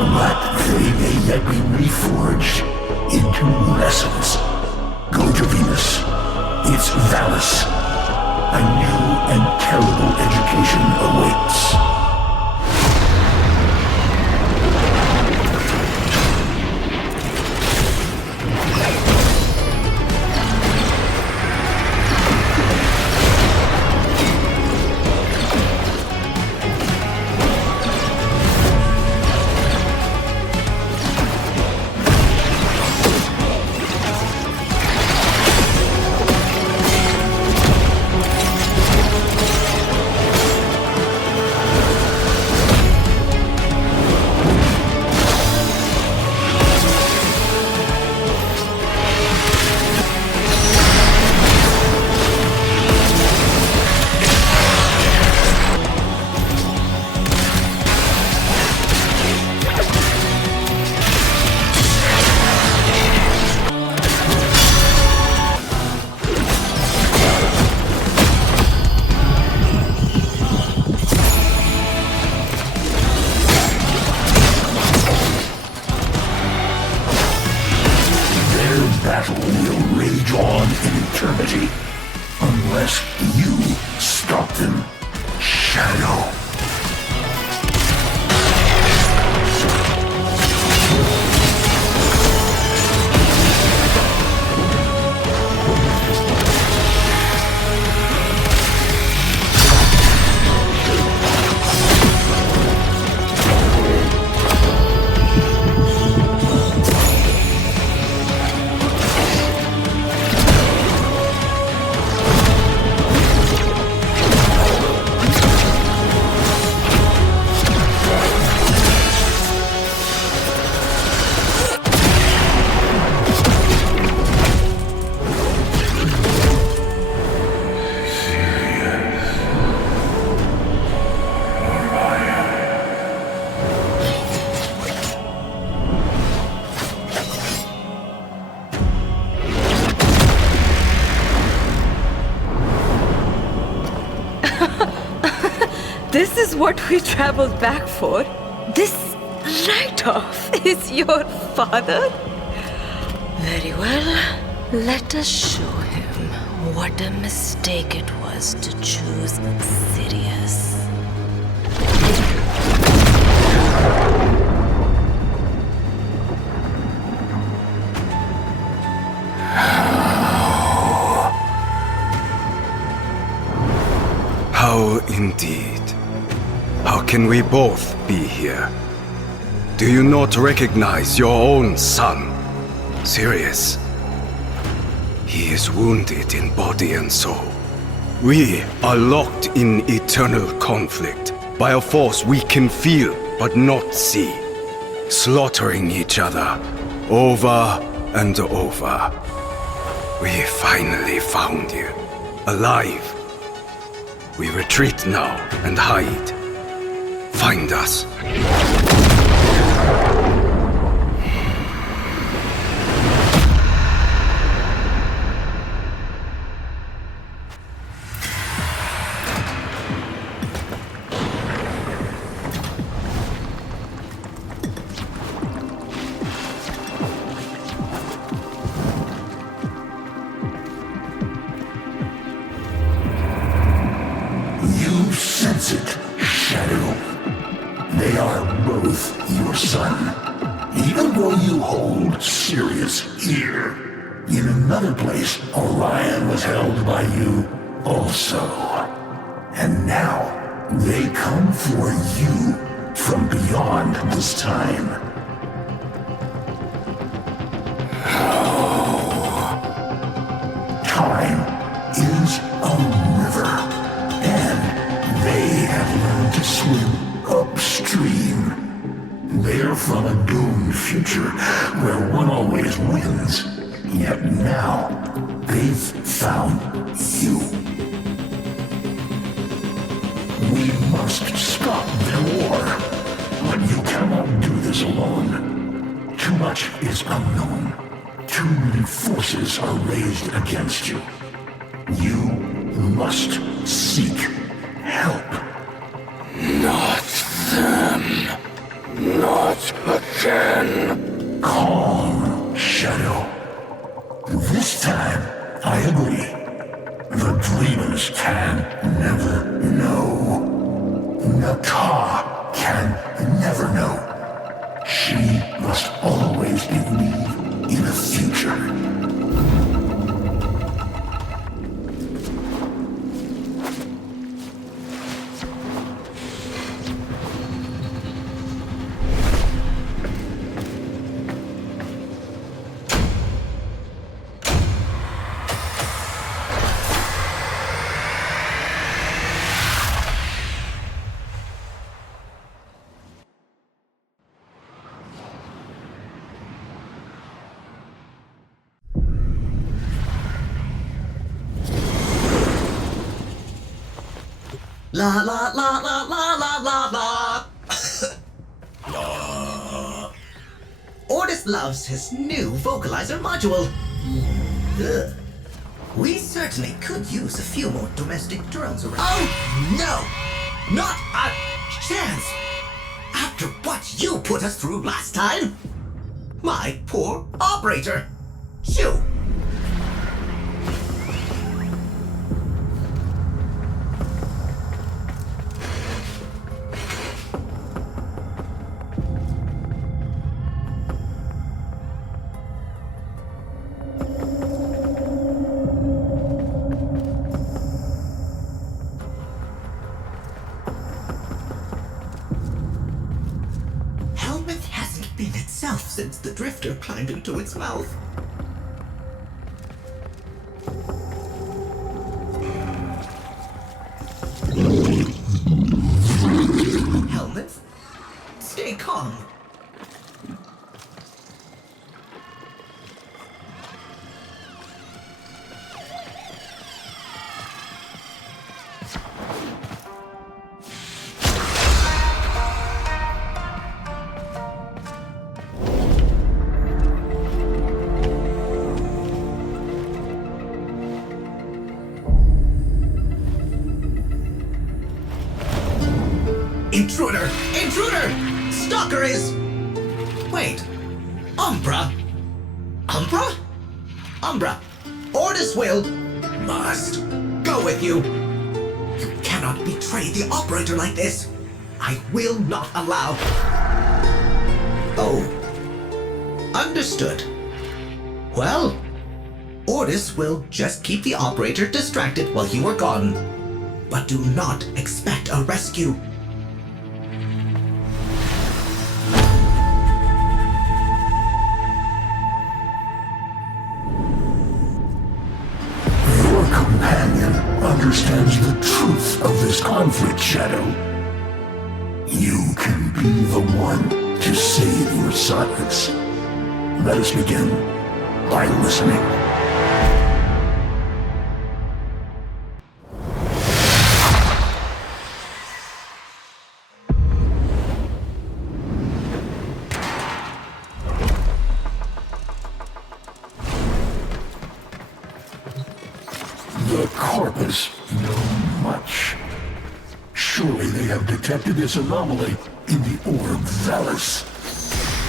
But they may yet be reforged into lessons. Go to Venus. It's Valis. A new and terrible education awaits. Battle will rage on in eternity, unless you stop them, Shadow. This is what we traveled back for? This write-off is your father? Very well. Let us show him what a mistake it was to choose Sirius. How indeed. How can we both be here? Do you not recognize your own son, Sirius? He is wounded in body and soul. We are locked in eternal conflict by a force we can feel but not see, slaughtering each other over and over. We finally found you, alive. We retreat now and hide. Find us. You sense it, Shadow. They are both your son. Even though you hold Sirius here, in another place, Orion was held by you also. And now, they come for you from beyond this time. Time is a river, and they have learned to swim upstream. They're from a doomed future where one always wins. Yet now, they've found you. We must stop their war. But you cannot do this alone. Too much is unknown. Too many forces are raised against you. You must seek help. Not them. Not Naka can never know. She must always believe in a future. La la la la la la la la. La. Ordis loves his new vocalizer module. Ugh. We certainly could use a few more domestic drones around. Oh no! Not a chance! After what you put us through last time! My poor operator! Shoo! Since the drifter climbed into its mouth. Helmets, stay calm. Intruder! Intruder! Stalker is... Wait. Umbra? Umbra? Umbra, Ordis will... must go with you. You cannot betray the operator like this. I will not allow... Oh. Understood. Well, Ordis will just keep the operator distracted while you are gone. But do not expect a rescue. Understands the truth of this conflict, Shadow. You can be the one to save your sons. Let us begin by listening. The Corpus know much. Surely they have detected this anomaly in the Orb Valus.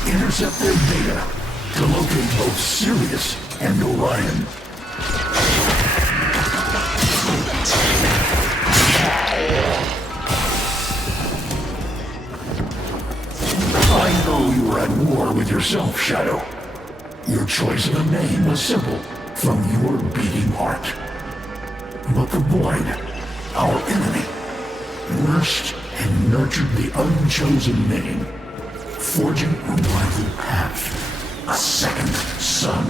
Intercept their data to locate both Sirius and Orion. I know you are at war with yourself, Shadow. Your choice of a name was simple, from your beating heart. But the Void, our enemy, nursed and nurtured the unchosen name, forging a rival path, a second son.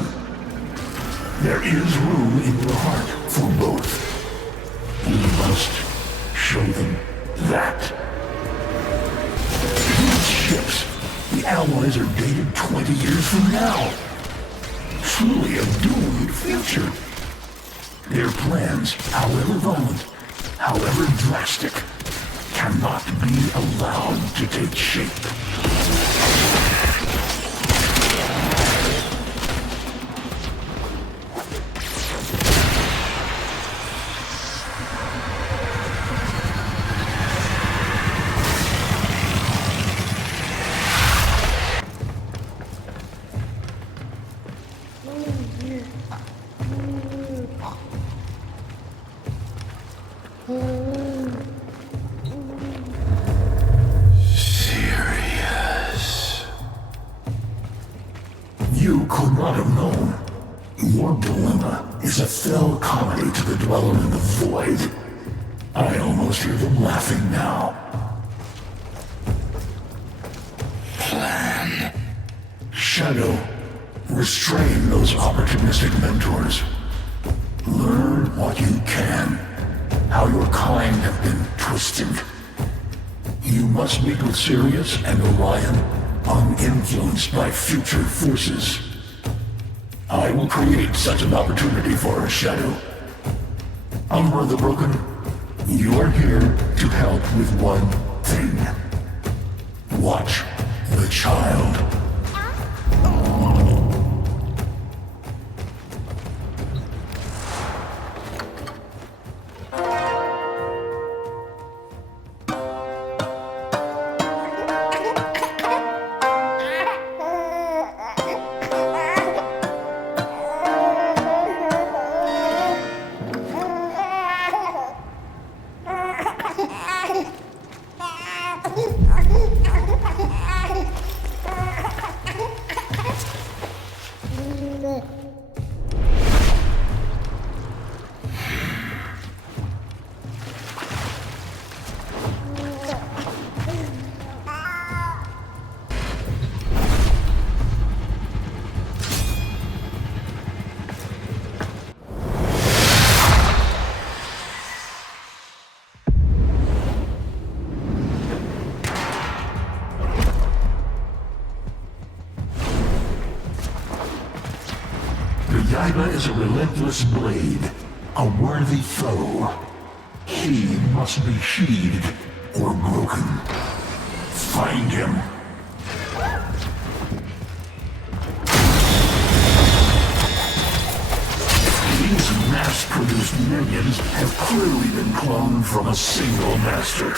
There is room in your heart for both. We must show them that. These ships, the alloys are dated 20 years from now. Truly a doomed future. Their plans, however violent, however drastic, cannot be allowed to take shape. is a fell comedy to the dweller in the void. I almost hear them laughing now. Plan. Shadow, restrain those opportunistic mentors. Learn what you can, how your kind have been twisted. You must meet with Sirius and Orion, uninfluenced by future forces. I will create such an opportunity for us, Shadow. Umbra the Broken, you are here to help with one thing. Watch the child. Jade is a relentless blade, a worthy foe. He must be sheathed or broken. Find him. These mass-produced minions have clearly been cloned from a single master.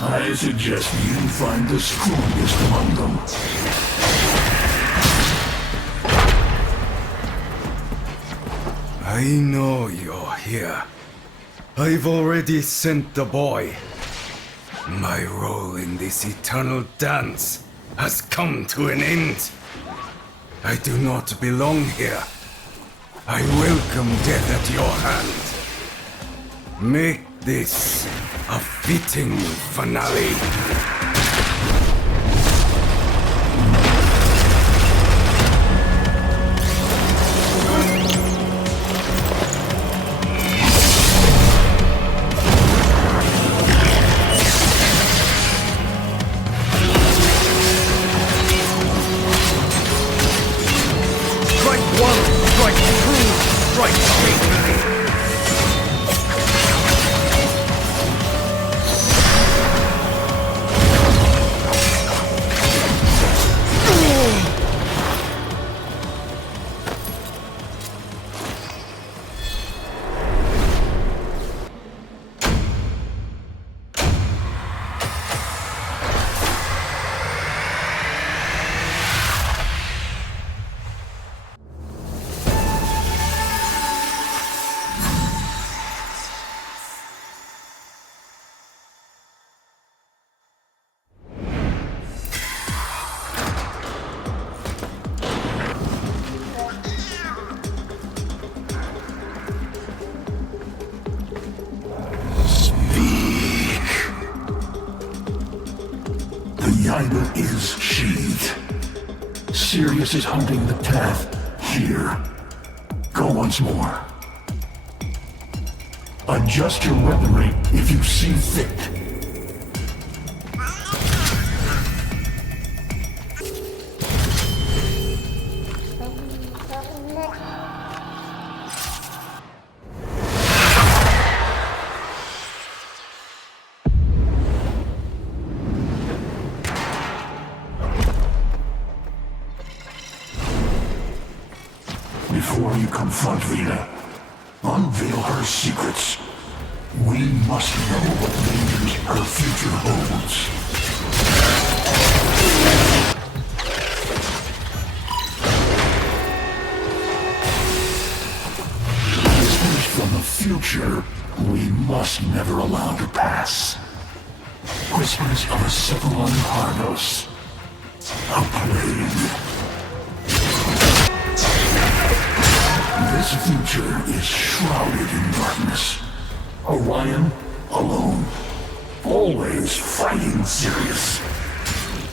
I suggest you find the strongest among them. I know you're here. I've already sent the boy. My role in this eternal dance has come to an end. I do not belong here. I welcome death at your hand. Make this a fitting finale. Jade is sheathed. Sirius is hunting the path here. Go once more. Adjust your weaponry if you see fit. Before you confront Vina, unveil her secrets. We must know what dangers her future holds. Whispers from the future we must never allow to pass. Whispers of a Cephalon Hardos, a plague. This future is shrouded in darkness. Orion, alone. Always fighting Sirius.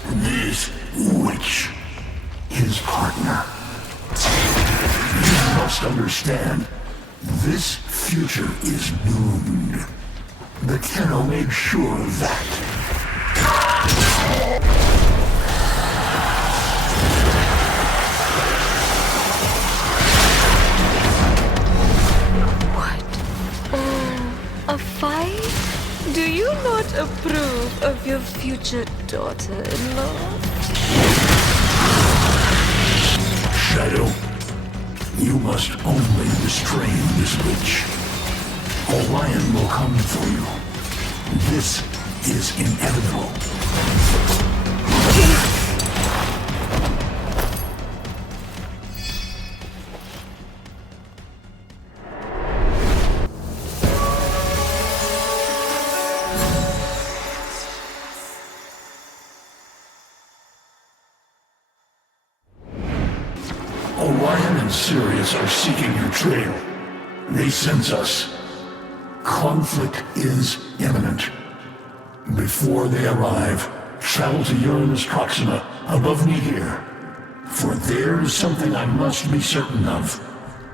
This witch, his partner. You must understand, this future is doomed. The Tenno made sure of that. A fight? Do you not approve of your future daughter-in-law? Shadow, you must only restrain this witch. Orion will come for you. This is inevitable. Orion and Sirius are seeking your trail. They sense us. Conflict is imminent. Before they arrive, travel to Uranus Proxima, above me here. For there is something I must be certain of.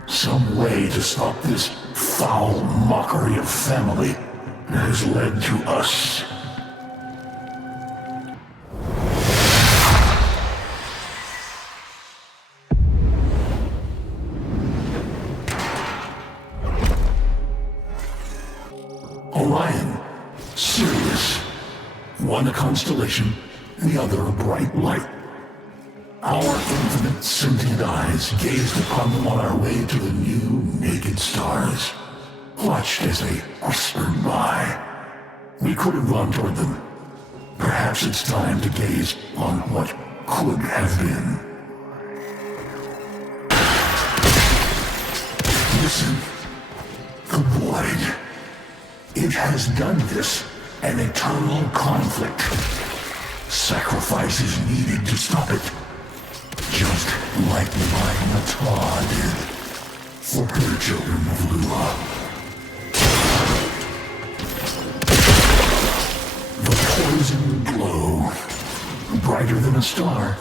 Some way to stop this foul mockery of family that has led to us. Orion, Sirius, one a constellation, the other a bright light. Our infinite sentient eyes gazed upon them on our way to the new naked stars, watched as they whispered by. We could have gone toward them. Perhaps it's time to gaze on what could have been. Listen, the void. It has done this, an eternal conflict. Sacrifice is needed to stop it. Just like my Mata did for her children of Lua. The poison glow, brighter than a star.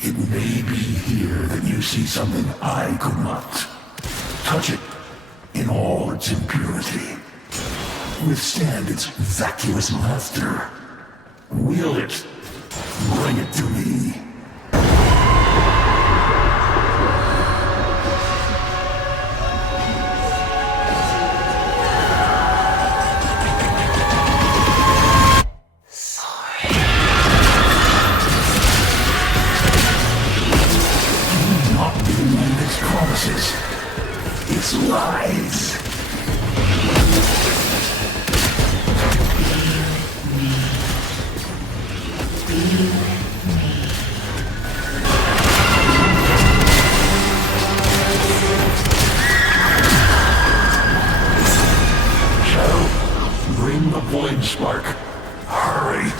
It may be here that you see something I could not. Touch it in all its impurity. Withstand its vacuous laughter. Wield it. Bring it to me. Sorry. Do not believe its promises. Its lies. Bring the void spark. Hurry.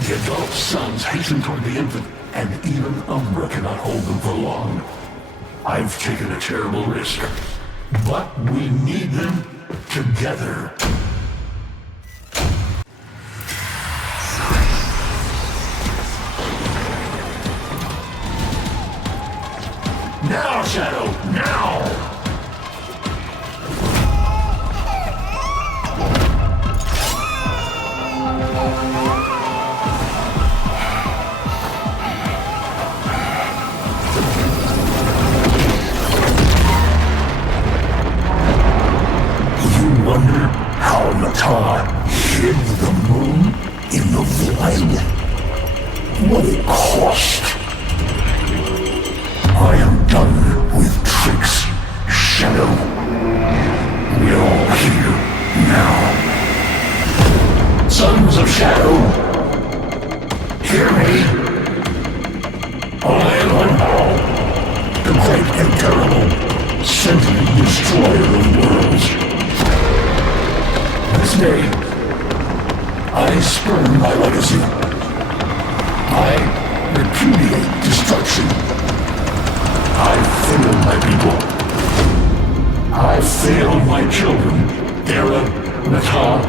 The adult sons hasten toward the infant, and even Umbra cannot hold them for long. I've taken a terrible risk, but we need them together. Now, Shadow, now! Wonder how Mata hid the moon in the void? What it cost? I am done with tricks, Shadow. We're all here now. Sons of Shadow, hear me. I am Unball, the great and terrible, sentient destroyer of worlds. This day, I spurn my legacy. I repudiate destruction. I fail my people. I failed my children, Era, Nata.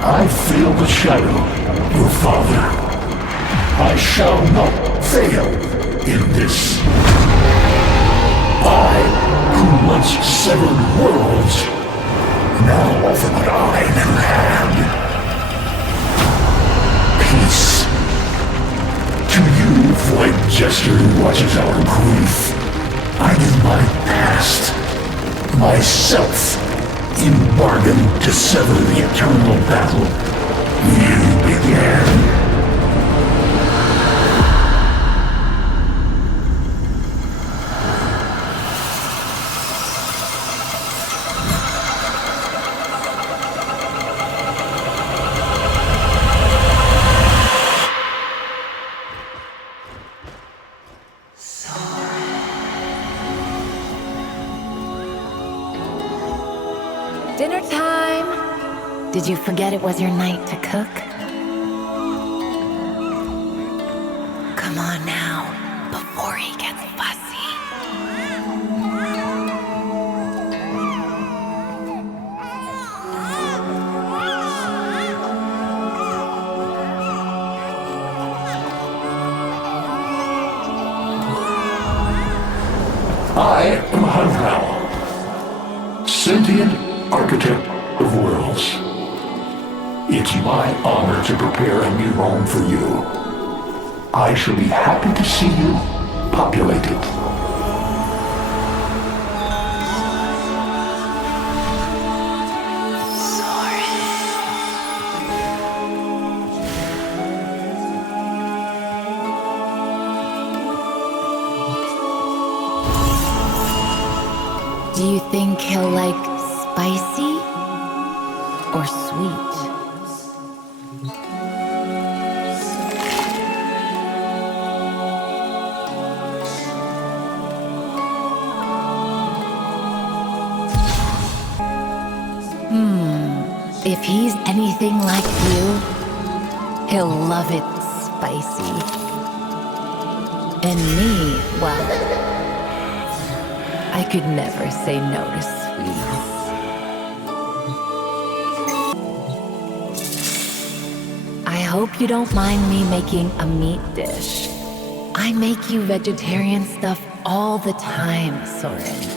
I failed the Shadow, your father. I shall not fail in this. I, who once severed worlds, now offer but eye and hand. Peace. To you, void jester who watches our grief, I give my past, myself, in bargain to sever the eternal battle you began. Dinner time! Did you forget it was your night to cook? Come on now, before he gets fussy. I am Hunrao, sentient architect of worlds. It's my honor to prepare a new home for you. I shall be happy to see you populate it. Do you think he'll like spicy or sweet? If he's anything like you, he'll love it spicy. And me, well, I could never say no to sweets. I hope you don't mind me making a meat dish. I make you vegetarian stuff all the time, Soren.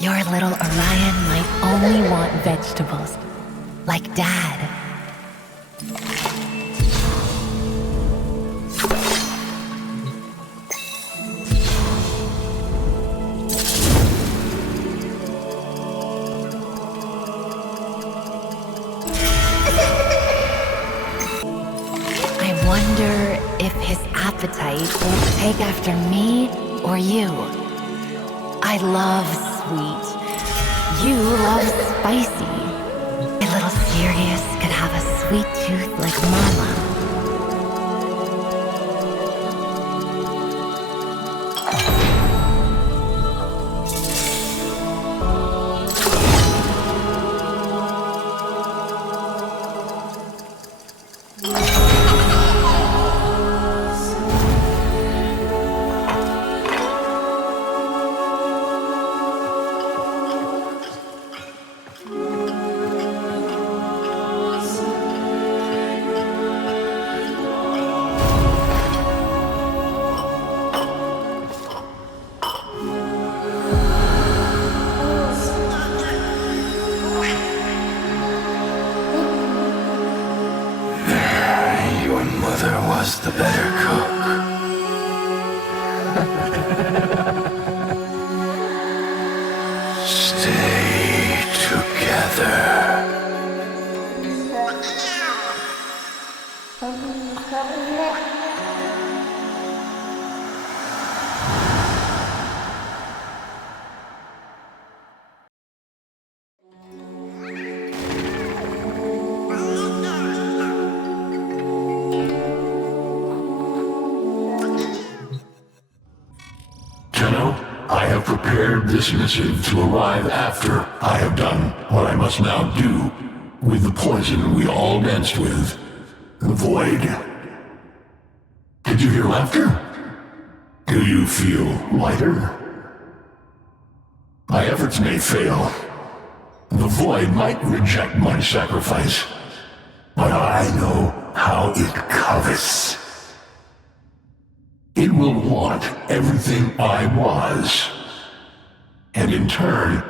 Your little Orion might only want vegetables, like Dad. I wonder if his appetite will take after me or you. I love sweet. You love spicy. A little Sirius could have a sweet tooth like Mama. Was the better cook. Stay together. I have prepared this missive to arrive after I have done what I must now do with the poison we all danced with, the Void. Did you hear laughter? Do you feel lighter? My efforts may fail. The void might reject my sacrifice. But I know how it covets. It will want everything I was. And in turn,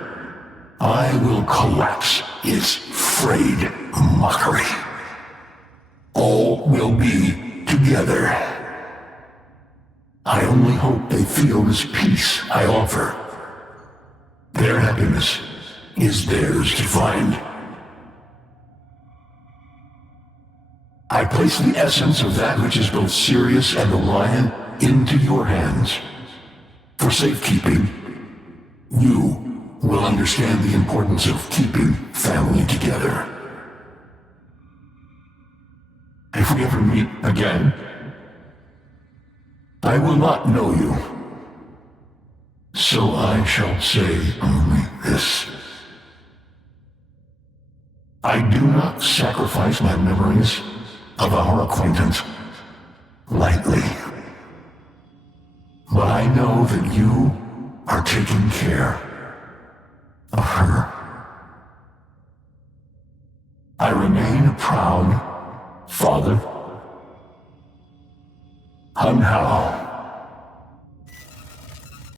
I will collapse its frayed mockery. All will be together. I only hope they feel this peace I offer. Their happiness is theirs to find. I place the essence of that which is both Sirius and the Lion into your hands. For safekeeping, you will understand the importance of keeping family together. If we ever meet again, I will not know you. So I shall say only this. I do not sacrifice my memories of our acquaintance lightly. But I know that you are taking care of her. I remain a proud father. Hun Hao.